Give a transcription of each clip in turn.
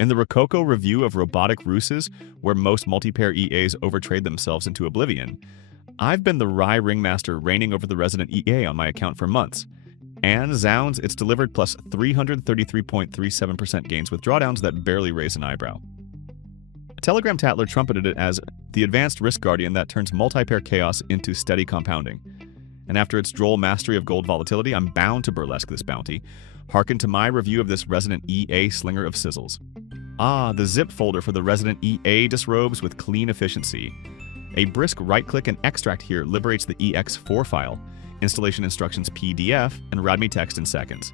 In the Rococo review of robotic ruses, where most multi-pair EAs overtrade themselves into oblivion, I've been the Rye ringmaster reigning over the resident EA on my account for months. And zounds, it's delivered plus 333.37% gains with drawdowns that barely raise an eyebrow. A Telegram Tatler trumpeted it as the advanced risk guardian that turns multi-pair chaos into steady compounding. And after its droll mastery of gold volatility, I'm bound to burlesque this bounty. Hearken to my review of this resident EA slinger of sizzles. Ah, the zip folder for the resident EA disrobes with clean efficiency. A brisk right-click and extract here liberates the EX4 file, installation instructions PDF, and RADME text in seconds.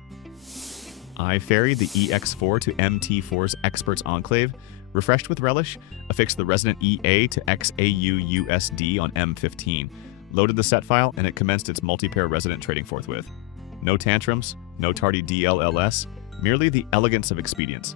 I ferried the EX4 to MT4's Experts Enclave, refreshed with relish, affixed the resident EA to XAUUSD on M15, loaded the set file, and it commenced its multi-pair resident trading forthwith. No tantrums, no tardy DLLS, merely the elegance of expedience.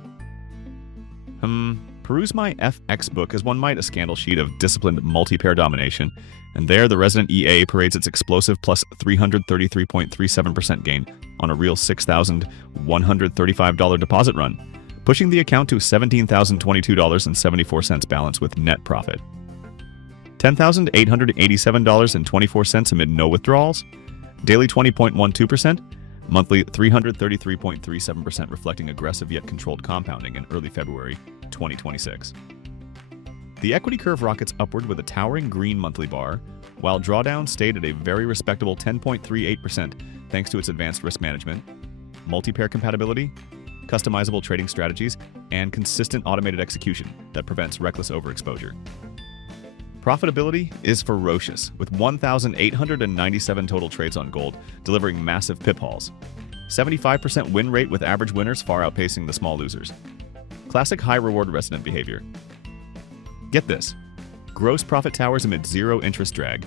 Peruse my FXBook as one might a scandal sheet of disciplined multi-pair domination, and there the resident EA parades its explosive plus 333.37% gain on a real $6,135 deposit run, pushing the account to $17,022.74 balance with net profit. $10,887.24 amid no withdrawals, daily 20.12%, monthly 333.37% reflecting aggressive yet controlled compounding in early February 2026. The equity curve rockets upward with a towering green monthly bar, while drawdown stayed at a very respectable 10.38% thanks to its advanced risk management, multi-pair compatibility, customizable trading strategies, and consistent automated execution that prevents reckless overexposure. Profitability is ferocious, with 1,897 total trades on gold, delivering massive pip hauls. 75% win rate with average winners far outpacing the small losers. Classic high-reward resident behavior. Get this. Gross profit towers amid zero interest drag,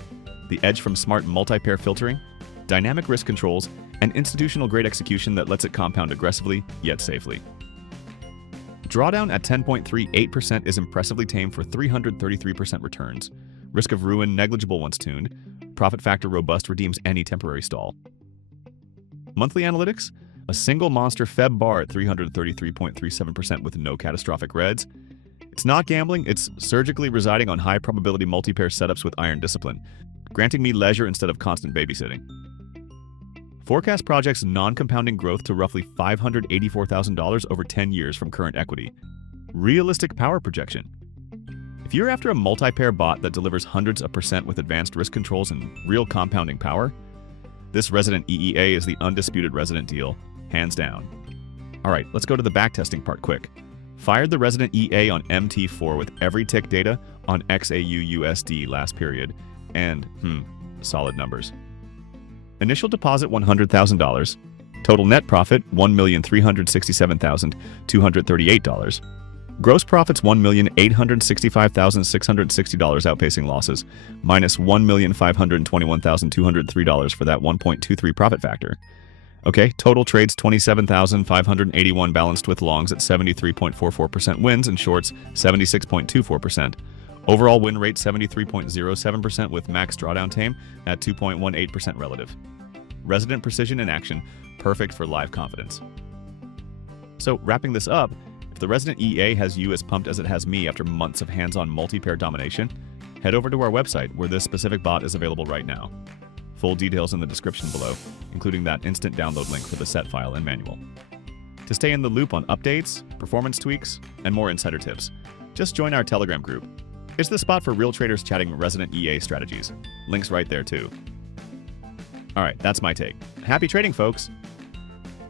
the edge from smart multi-pair filtering, dynamic risk controls, and institutional-grade execution that lets it compound aggressively, yet safely. Drawdown at 10.38% is impressively tame for 333% returns. Risk of ruin negligible once tuned. Profit factor robust redeems any temporary stall. Monthly analytics? A single monster Feb bar at 333.37% with no catastrophic reds. It's not gambling, it's surgically residing on high probability multi-pair setups with iron discipline, granting me leisure instead of constant babysitting. Forecast projects non-compounding growth to roughly $584,000 over 10 years from current equity. Realistic power projection. If you're after a multi-pair bot that delivers hundreds of percent with advanced risk controls and real compounding power, this resident EEA is the undisputed resident deal, hands down. Alright, let's go to the backtesting part quick. Fired the resident EA on MT4 with every tick data on XAUUSD last period, and, solid numbers. Initial deposit $100,000, total net profit $1,367,238, gross profits $1,865,660 outpacing losses, minus $1,521,203 for that 1.23 profit factor. Okay, total trades 27,581 balanced with longs at 73.44% wins and shorts 76.24%. Overall win rate 73.07% with max drawdown tame at 2.18% relative. Resident precision in action, perfect for live confidence. So wrapping this up, if the resident EA has you as pumped as it has me after months of hands-on multi-pair domination, head over to our website where this specific bot is available right now. Full details in the description below, including that instant download link for the set file and manual. To stay in the loop on updates, performance tweaks, and more insider tips, just join our Telegram group. It's the spot for real traders chatting resident EA strategies. Links right there too. Alright, that's my take. Happy trading, folks!